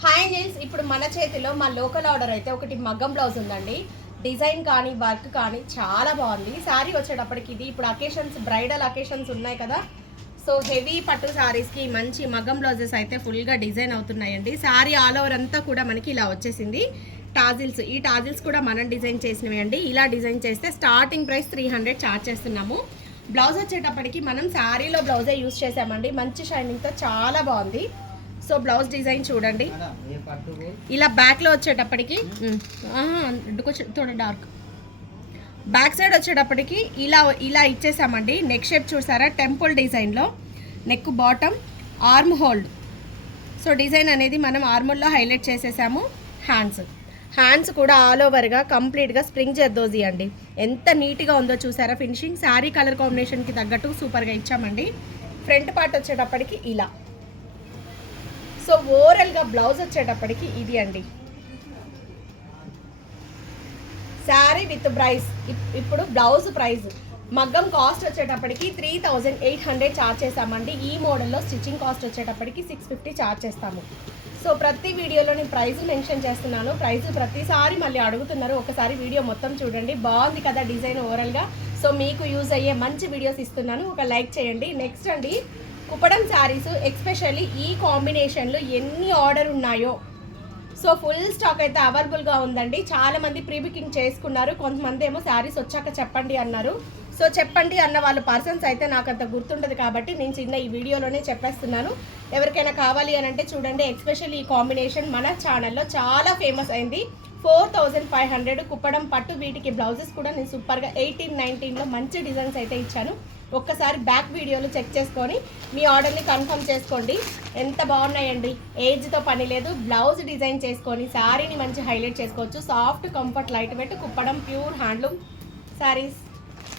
Hi అంజల్స్, ఇప్పుడు మన చేతిలో మా లోకల్ ఆర్డర్ అయితే ఒకటి మగ్గం బ్లౌజ్ ఉందండి. డిజైన్ కానీ వర్క్ కానీ చాలా బాగుంది. శారీ వచ్చేటప్పటికి ఇది ఇప్పుడు అకేషన్స్, బ్రైడల్ అకేషన్స్ ఉన్నాయి కదా, సో హెవీ పట్టు శారీస్కి మంచి మగ్గం బ్లౌజెస్ అయితే ఫుల్గా డిజైన్ అవుతున్నాయండి. శారీ ఆల్ ఓవర్ అంతా కూడా మనకి ఇలా వచ్చేసింది. టాజిల్స్, ఈ టాజిల్స్ కూడా మనం డిజైన్ చేసినవి అండి. ఇలా డిజైన్ చేస్తే స్టార్టింగ్ ప్రైస్ 300 ఛార్జ్ చేస్తున్నాము. బ్లౌజ్ వచ్చేటప్పటికి మనం శారీలో బ్లౌజే యూజ్ చేసామండి. మంచి షైనింగ్తో చాలా బాగుంది. సో బ్లౌజ్ డిజైన్ చూడండి, ఇలా బ్యాక్లో వచ్చేటప్పటికి కొంచెం డార్క్ బ్యాక్ సైడ్ వచ్చేటప్పటికి ఇలా ఇలా ఇచ్చేసామండి. నెక్ షేప్ చూసారా, టెంపుల్ డిజైన్లో neck, bottom, arm hold. So design అనేది మనం ఆర్ముల్లో హైలైట్ చేసేసాము. హ్యాండ్స్ కూడా ఆల్ ఓవర్గా కంప్లీట్గా స్ప్రింగ్ జర్దోజీ అండి. ఎంత నీట్గా ఉందో చూసారా ఫినిషింగ్. శారీ కలర్ కాంబినేషన్కి తగ్గట్టు సూపర్గా ఇచ్చామండి. ఫ్రంట్ పార్ట్ వచ్చేటప్పటికి ఇలా. సో ఓవరాల్గా బ్లౌజ్ వచ్చేటప్పటికి ఇది అండి. శారీ విత్ ప్రైస్, ఇప్పుడు బ్లౌజ్ ప్రైస్ మగ్గం కాస్ట్ వచ్చేటప్పటికి 3800 ఛార్జ్ చేస్తామండి. ఈ మోడల్లో స్టిచ్చింగ్ కాస్ట్ వచ్చేటప్పటికి 650 ఛార్జ్ చేస్తాము. సో ప్రతి వీడియోలో నేను ప్రైస్ మెన్షన్ చేస్తున్నాను. ప్రైస్ ప్రతిసారి మళ్ళీ అడుగుతున్నారు, ఒకసారి వీడియో మొత్తం చూడండి. బాగుంది కదా డిజైన్ ఓవరాల్గా. సో మీకు యూజ్ అయ్యే మంచి వీడియోస్ ఇస్తున్నాను, ఒక లైక్ చేయండి. నెక్స్ట్ అండి, కుప్పడం శారీస్ ఎక్స్పెషల్లీ ఈ కాంబినేషన్లో ఎన్ని ఆర్డర్ ఉన్నాయో, సో ఫుల్ స్టాక్ అయితే అవైలబుల్గా ఉందండి. చాలామంది ప్రీ బుకింగ్ చేసుకున్నారు, కొంతమంది ఏమో శారీస్ వచ్చాక చెప్పండి అన్నారు. సో చెప్పండి అన్న వాళ్ళ పర్సన్స్ అయితే నాకు అంత గుర్తుంటుంది కాబట్టి నేను చిన్న ఈ వీడియోలోనే చెప్పేస్తున్నాను. ఎవరికైనా కావాలి అని అంటే చూడండి. ఎక్స్పెషల్లీ ఈ కాంబినేషన్ మన ఛానల్లో చాలా ఫేమస్ అయింది. 4500 కుప్పడం పట్టు. వీటికి బ్లౌజెస్ కూడా నేను సూపర్గా 1819లో మంచి డిజైన్స్ అయితే ఇచ్చాను. ఒక్కసారి బ్యాక్ వీడియోలు చెక్ చేసుకొని మీ ఆర్డర్ని కన్ఫర్మ్ చేసుకోండి. ఎంత బాగున్నాయండి, ఏజ్తో పని లేదు. బ్లౌజ్ డిజైన్ చేసుకొని శారీని మంచి హైలైట్ చేసుకోవచ్చు. Soft, comfort, light weight Kuppadam pure handloom saris.